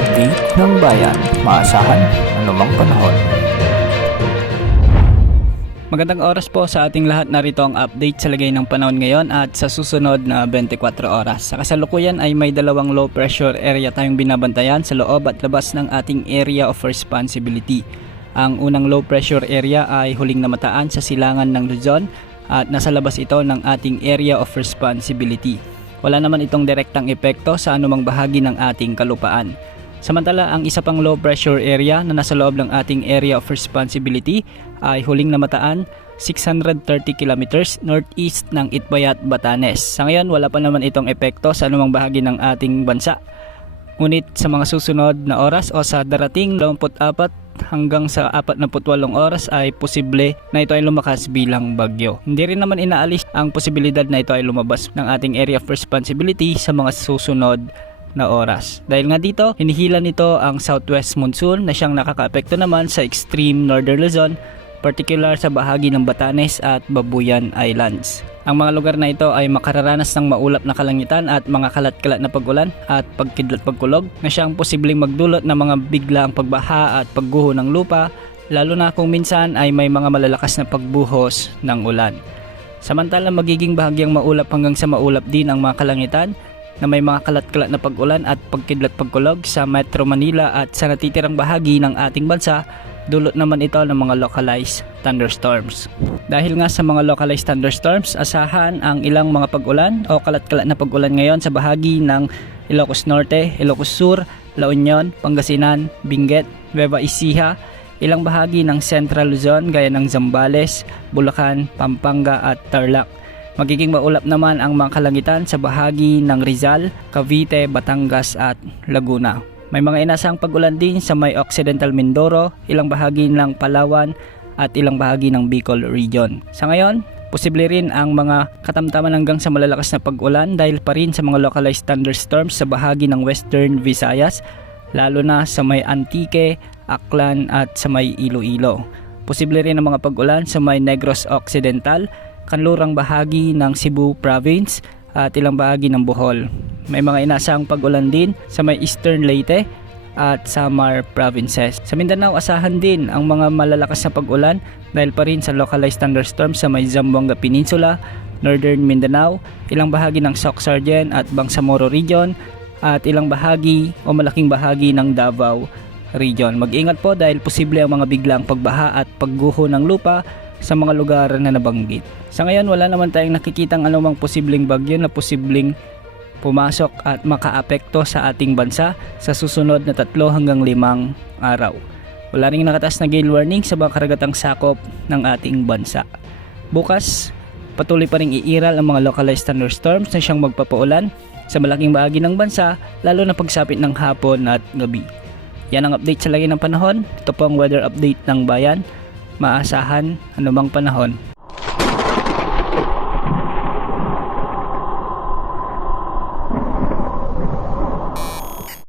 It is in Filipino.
update ng bayan. Maasahan anumang panahon. Magandang oras po sa ating lahat. Narito ang update sa lagay ng panahon ngayon at sa susunod na 24 oras. Sa kasalukuyan ay may dalawang low pressure area tayong binabantayan sa loob at labas ng ating area of responsibility. Ang unang low pressure area ay huling namataan sa silangan ng Luzon at nasa labas ito ng ating area of responsibility. Wala naman itong direktang epekto sa anumang bahagi ng ating kalupaan. Samantala, ang isa pang low pressure area na nasa loob ng ating area of responsibility ay huling namataan 630 kilometers northeast ng Itbayat, Batanes. Sa ngayon, wala pa naman itong epekto sa anumang bahagi ng ating bansa. Ngunit sa mga susunod na oras o sa darating 24 hanggang sa 48 oras ay posible na ito ay lumakas bilang bagyo. Hindi rin naman inaalis ang posibilidad na ito ay lumabas ng ating area of responsibility sa mga susunod na oras. Dahil nga dito, hinihila nito ang southwest monsoon na siyang nakakaapekto naman sa extreme northern Luzon, particular sa bahagi ng Batanes at Babuyan Islands. Ang mga lugar na ito ay makararanas ng maulap na kalangitan at mga kalat-kalat na pagulan at pagkidlat-pagkulog na siyang posibleng magdulot ng mga biglaang pagbaha at pagguho ng lupa, lalo na kung minsan ay may mga malalakas na pagbuhos ng ulan. Samantala, magiging bahagyang maulap hanggang sa maulap din ang mga kalangitan na may mga kalat-kalat na pag-ulan at pagkidlat-pagkulog sa Metro Manila at sa natitirang bahagi ng ating bansa, dulot naman ito ng mga localized thunderstorms. Dahil nga sa mga localized thunderstorms, asahan ang ilang mga pag-ulan o kalat-kalat na pag-ulan ngayon sa bahagi ng Ilocos Norte, Ilocos Sur, La Union, Pangasinan, Benguet, Nueva Ecija, ilang bahagi ng Central Luzon gaya ng Zambales, Bulacan, Pampanga at Tarlac. Magiging maulap naman ang mga kalangitan sa bahagi ng Rizal, Cavite, Batangas at Laguna. May mga inasang pag-ulan din sa may Occidental Mindoro, ilang bahagi ng Palawan at ilang bahagi ng Bicol Region. Sa ngayon, posible rin ang mga katamtaman hanggang sa malalakas na pag-ulan dahil pa rin sa mga localized thunderstorms sa bahagi ng Western Visayas, lalo na sa may Antique, Aklan at sa may Iloilo. Posible rin ang mga pag-ulan sa may Negros Occidental, kanlurang bahagi ng Cebu Province at ilang bahagi ng Bohol. May mga inasahang pag-ulan din sa may Eastern Leyte at Samar Provinces. Sa Mindanao, asahan din ang mga malalakas na pag-ulan dahil pa rin sa localized thunderstorms sa may Zamboanga Peninsula, Northern Mindanao, ilang bahagi ng Soc-Sargen at Bangsamoro Region at ilang bahagi o malaking bahagi ng Davao Region. Mag-ingat po dahil posible ang mga biglang pagbaha at pagguho ng lupa sa mga lugar na nabanggit. Sa ngayon, wala naman tayong nakikitang anumang posibleng bagyo na posibleng pumasok at makaapekto sa ating bansa sa susunod na 3 hanggang 5 araw. Wala ring nakataas na gale warning sa mga karagatang sakop ng ating bansa. Bukas, patuloy pa ring iiral ang mga localized thunderstorms na siyang magpapaulan sa malaking bahagi ng bansa, lalo na pagsapit ng hapon at gabi. Yan ang update sa lagay ng panahon. Ito po ang weather update ng bayan. Maasahan anumang panahon.